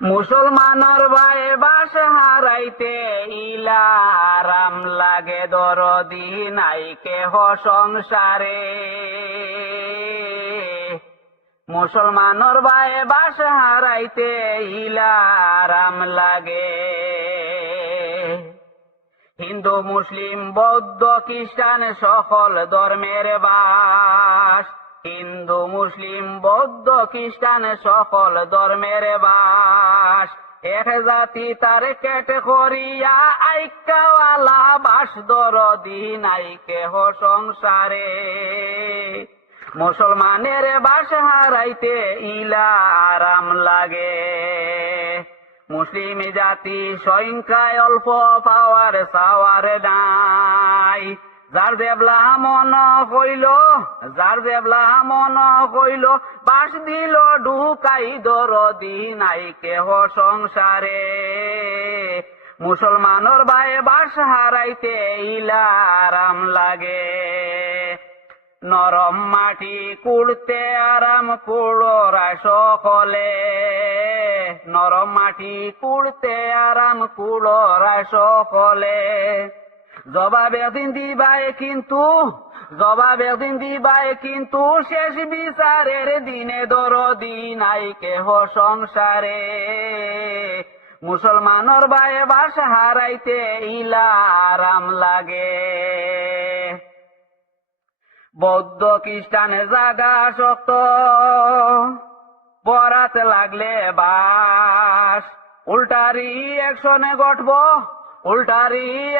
মুসলমানের ভাই বাস হারাইতে ইলা আরাম লাগে দরদি নাই কেহ সংসারে। মুসলমানের ভাই বাস হারাইতে ইলা আরাম লাগে। হিন্দু মুসলিম বৌদ্ধ খ্রিস্টান সকল ধর্মের বাস। হিন্দু মুসলিম বৌদ্ধ খ্রিস্টান সকল ধর্মের বাস। এক জাতি তার কেটে করিয়া আইক্যওয়ালা বাস দরদি নাই কেহ সংসারে। মুসলমানের বাস হারাইতে ইলা আরাম লাগে। মুসলিম জাতি সংখ্যায় অল্প পাওয়ার সাওয়ার নাই। যার দেবলা মন হইল বাস দিল ঢুকাই দরদি নাই কেহ সংসারে। মুসলমানের ভাই বাস হারাইতে ইলা আরাম লাগে। নরম মাটি কুড়তে আরাম কুড়োরা সকলে। নরম মাটি কুড়তে আরাম কুড়োরা সকলে। জবাব একদিন দিবাই কিন্তু শেষ বিচারের দিনে দরদি নাই কেহ সংসারে। মুসলমানের ভাই বাস হারাইতে ইলা আরাম লাগে। বৌদ্ধ খ্রিস্টানে জাগা শক্ত বরাতে লাগলে বাস। উল্টারি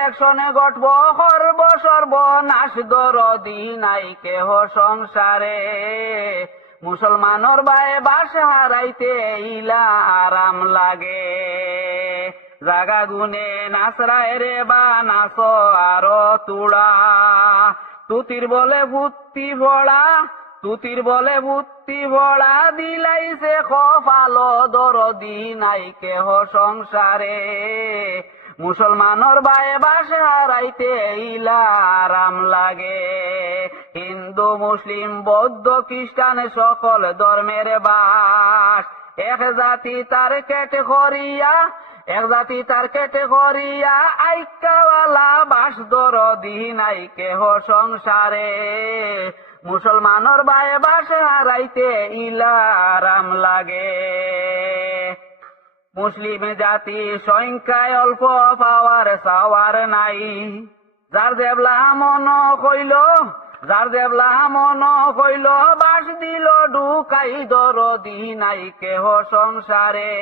একশনে ঘটব সর্বনাশ দরদি নাই কেহ সংসারে। মুসলমানের ভাই বাস হারাইতে ইলা আরাম লাগে। জাগা গুনে নাচরায় রে বা নাচ আরো তুড়া। তুতির বলে ভূতি ভরা দিলাইছে কপালো দরদি নাই কেহ সংসারে। মুসলমানের ভাই বাস হারাইতে ইলা আরাম লাগে। হিন্দু মুসলিম বৌদ্ধ খ্রিস্টান সকল ধর্মের বাস। এক জাতি তার কেটে করিয়া আইক্যওয়ালা বাস দরদি নাই কেহ সংসারে। মুসলমানের ভাই বাস হারাইতে ইলা আরাম লাগে। মুসলিম জাতি সংখ্যায় অল্প পাওয়ার সাওয়ার নাই। যার দেবলা মন হইল বাস দিল ঢুকাই দরদি নাই কেহ সংসারে।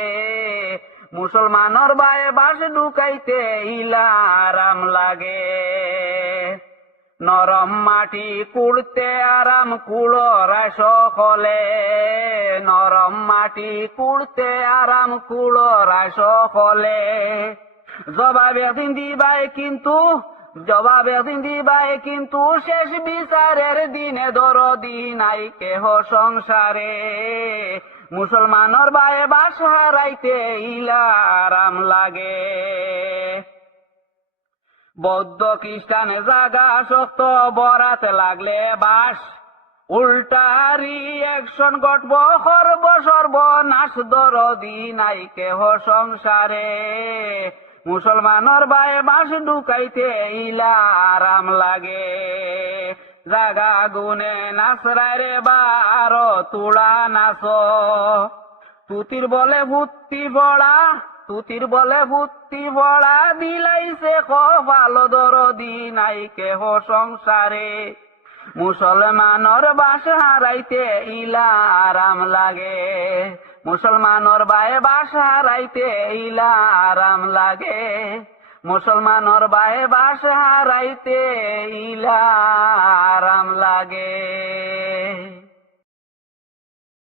মুসলমানের ভাই বাস ঢুকাইতে ইলা আরাম লাগে। নরম মাটি কুড়তে আরাম কুড়োরা সকলে। নরম মাটি কুড়তে আরাম কুড়োরা সকলে। জবাব একদিন দিবাই কিন্তু শেষ বিচারের দিনে দরদি নাই কেহ সংসারে। মুসলমানের ভাই বাস হারাইতে ইলা আরাম লাগে। বৌদ্ধ খ্রিস্টানে জাগা শক্ত বরাতে লাগলে বাস। উল্টারি অ্যাকশন ঘটব সর্বনাশ দরদি নাই কেহ সংসারে। মুসলমানের ভাই বাস ঢুকাইতে ইলা আরাম লাগে। জাগা গুনে নাচরায় রে বা আরো তুড়া নাচ। তুতির বলে ভূতি ভরা দিলাইছে কপালো দরদি নাই কেহ সংসারে। মুসলমানের বাস হারাইতে ইলা আরাম লাগে। মুসলমানের ভাই বাস হারাইতে ইলা আরাম লাগে। মুসলমানের ভাই বাস হারাইতে ইলা আরাম লাগে।